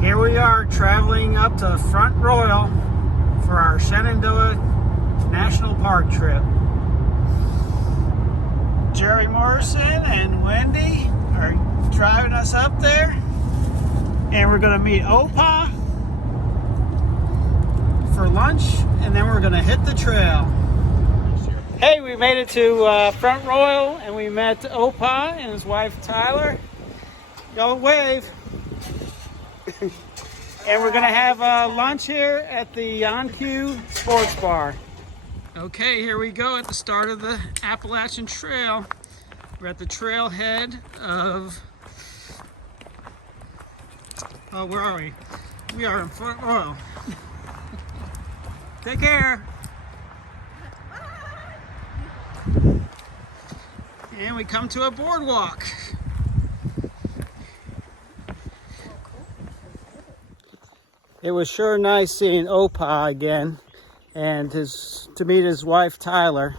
Here we are traveling up to Front Royal for our Shenandoah National Park trip. Jerry Morrison and Wendy are driving us up there, and we're going to meet Opa for lunch, and then we're going to hit the trail. Hey, we made it to Front Royal, and we met Opa and his wife Tyler. Y'all wave. And we're gonna have lunch here at the On-Q Sports Bar. Okay, here we go at the start of the Appalachian Trail. We're at the trailhead of, oh, where are we? We are in Front Royal. Take care. And we come to a boardwalk. It was sure nice seeing Opa again and to meet his wife Tyler.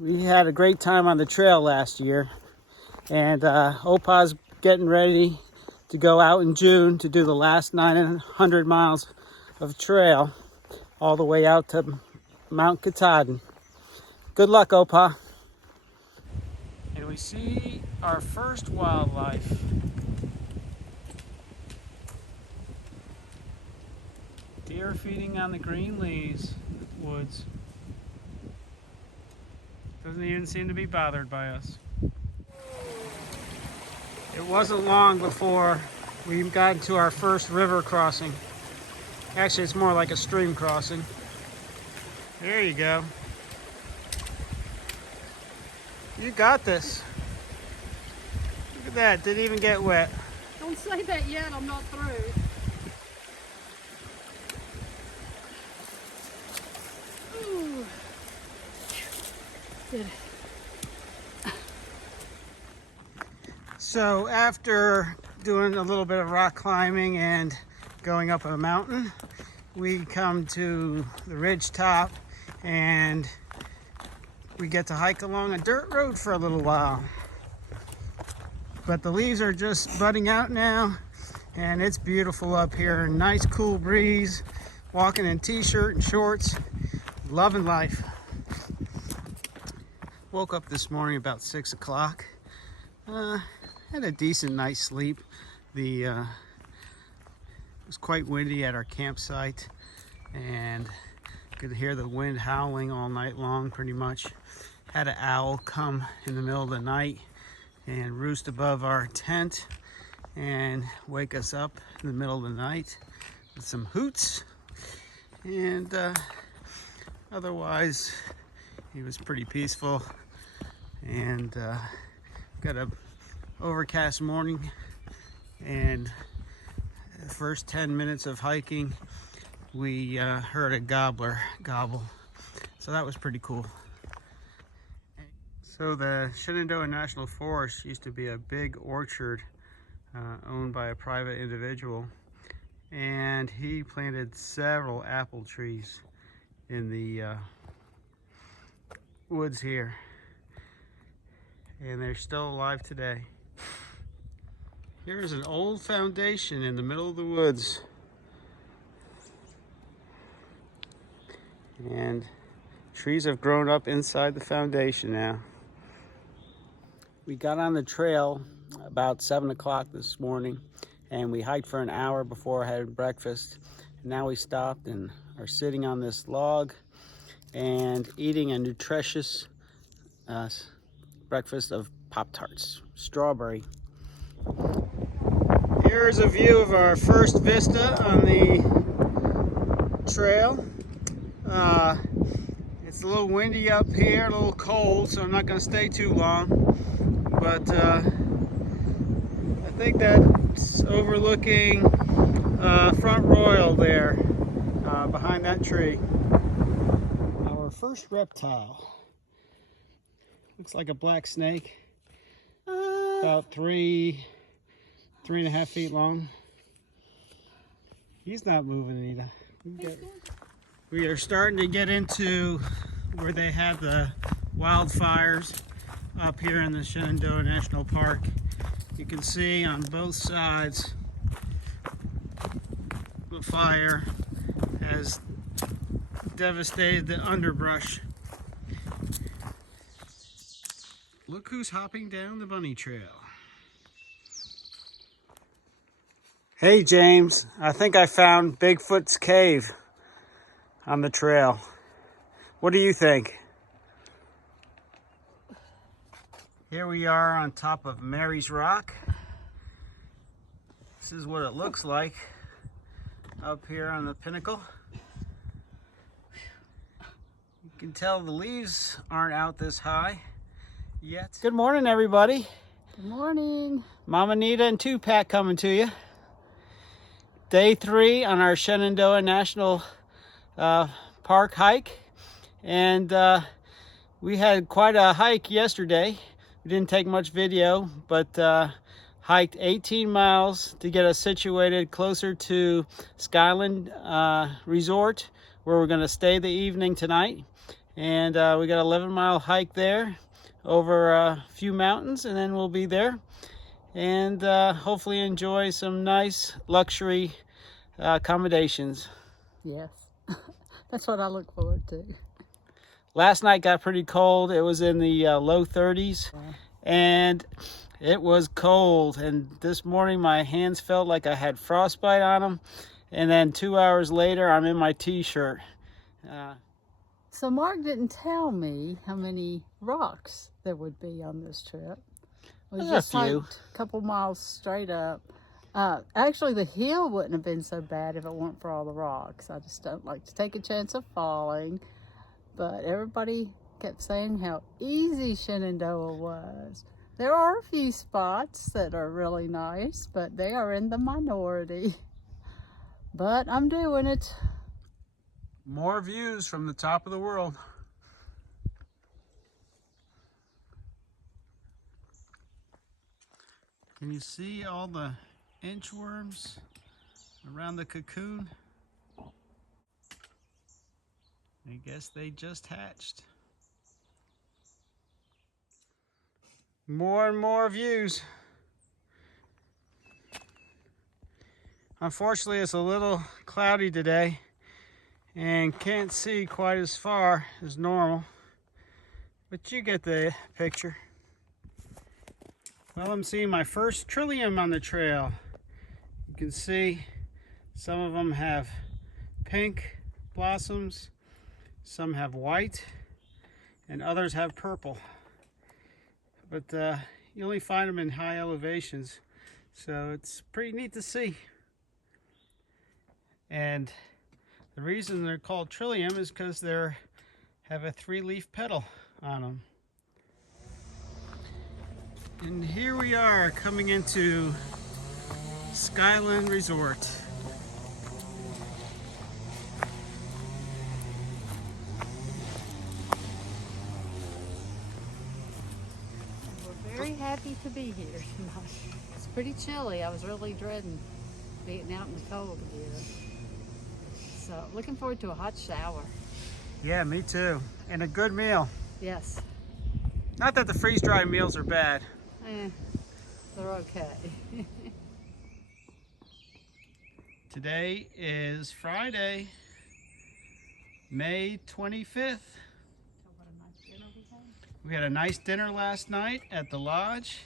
We had a great time on the trail last year, and Opa's getting ready to go out in June to do the last 900 miles of trail all the way out to Mount Katahdin. Good luck, Opa. And we see our first wildlife. Deer feeding on the green leaves, woods. Doesn't even seem to be bothered by us. It wasn't long before we got into our first river crossing. Actually, it's more like a stream crossing. There you go. You got this. Look at that, didn't even get wet. Don't say that yet, I'm not through. Good. So after doing a little bit of rock climbing and going up a mountain, we come to the ridge top and we get to hike along a dirt road for a little while. But the leaves are just budding out now, and it's beautiful up here. Nice cool breeze, walking in t-shirt and shorts, loving life. Woke up this morning about 6 o'clock. Had a decent night's sleep. It was quite windy at our campsite, and could hear the wind howling all night long pretty much. Had an owl come in the middle of the night and roost above our tent and wake us up in the middle of the night with some hoots. And otherwise, he was pretty peaceful. And got a overcast morning, and the first 10 minutes of hiking we heard a gobbler gobble, so that was pretty cool. So the Shenandoah National Forest used to be a big orchard owned by a private individual, and he planted several apple trees in the woods here, and they're still alive today. Here's an old foundation in the middle of the woods, and trees have grown up inside the foundation now. We got on the trail about 7 o'clock this morning, and we hiked for an hour before I had breakfast. And now we stopped and are sitting on this log and eating a nutritious breakfast of Pop-Tarts, strawberry. Here's a view of our first vista on the trail. It's a little windy up here, a little cold, so I'm not going to stay too long. But I think that's overlooking Front Royal there, behind that tree. Our first reptile. Looks like a black snake. About 3.5 feet long. He's not moving, Anita. We are starting to get into where they have the wildfires up here in the Shenandoah National Park. You can see on both sides The fire has devastated the underbrush. Look who's hopping down the bunny trail. Hey James, I think I found Bigfoot's cave on the trail. What do you think? Here we are on top of Mary's Rock. This is what it looks like up here on the pinnacle. You can tell the leaves aren't out this high yet. Good morning, everybody. Good morning. MamAnita and TwoPack coming to you. Day 3 on our Shenandoah National Park hike. And we had quite a hike yesterday. We didn't take much video, but hiked 18 miles to get us situated closer to Skyland Resort, where we're going to stay the evening tonight. And we got an 11-mile hike there over a few mountains, and then we'll be there and hopefully enjoy some nice luxury accommodations. Yes, that's what I look forward to. Last night got pretty cold. It was in the low 30s. Wow. And it was cold. And this morning my hands felt like I had frostbite on them. And then 2 hours later, I'm in my t-shirt. So Mark didn't tell me how many rocks there would be on this trip. We just hiked a couple miles straight up. Actually, the hill wouldn't have been so bad if it weren't for all the rocks. I just don't like to take a chance of falling. But everybody kept saying how easy Shenandoah was. There are a few spots that are really nice, but they are in the minority. But I'm doing it. More views from the top of the world. Can you see all the inchworms around the cocoon? I guess they just hatched. More and more views. Unfortunately, it's a little cloudy today and can't see quite as far as normal, but you get the picture. Well, I'm seeing my first trillium on the trail. You can see some of them have pink blossoms, some have white, and others have purple. But you only find them in high elevations, so it's pretty neat to see. And the reason they're called trillium is because they have a 3-leaf petal on them. And here we are coming into Skyland Resort. We're very happy to be here. It's pretty chilly. I was really dreading being out in the cold again. So looking forward to a hot shower. Yeah, me too. And a good meal. Yes. Not that the freeze-dried meals are bad. They're okay. Today is Friday, May 25th. We had a nice dinner last night at the lodge.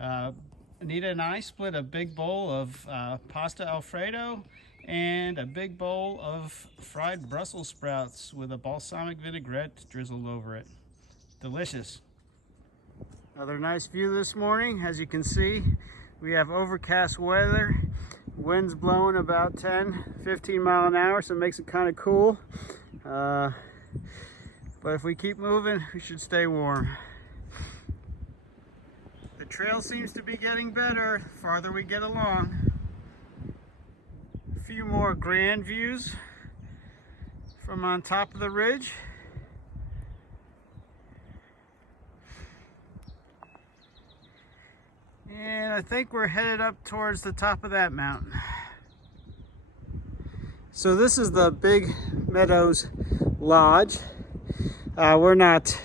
Anita and I split a big bowl of pasta Alfredo and a big bowl of fried Brussels sprouts with a balsamic vinaigrette drizzled over it. Delicious. Another nice view this morning. As you can see, we have overcast weather. Wind's blowing about 10-15 mile an hour, so it makes it kind of cool. But if we keep moving, we should stay warm. The trail seems to be getting better the farther we get along. A few more grand views from on top of the ridge. And I think we're headed up towards the top of that mountain. So this is the Big Meadows Lodge. We're not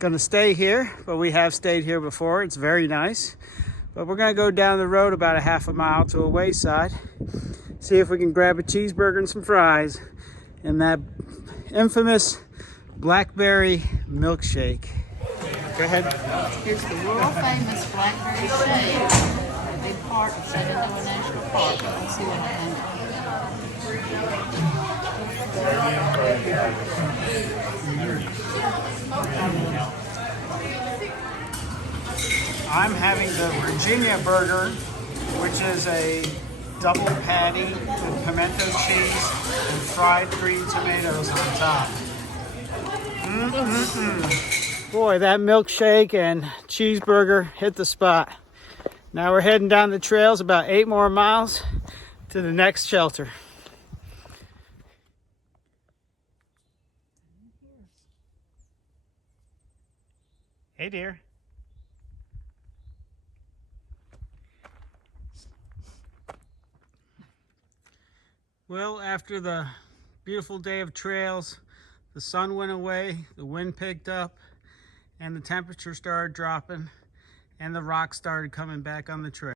going to stay here, but we have stayed here before. It's very nice. But we're going to go down the road about a half a mile to a wayside. see if we can grab a cheeseburger and some fries and that infamous blackberry milkshake. Go ahead. Here's the world famous blackberry shake, a big part of Shenandoah National Park. Let's see what I think. I'm having the Virginia burger, which is a double patty with pimento cheese and fried green tomatoes on top. Boy, that milkshake and cheeseburger hit the spot. Now we're heading down the trails about 8 more miles to the next shelter. Hey, dear. Well, after the beautiful day of trails, the sun went away, the wind picked up, and the temperature started dropping, and the rocks started coming back on the trail.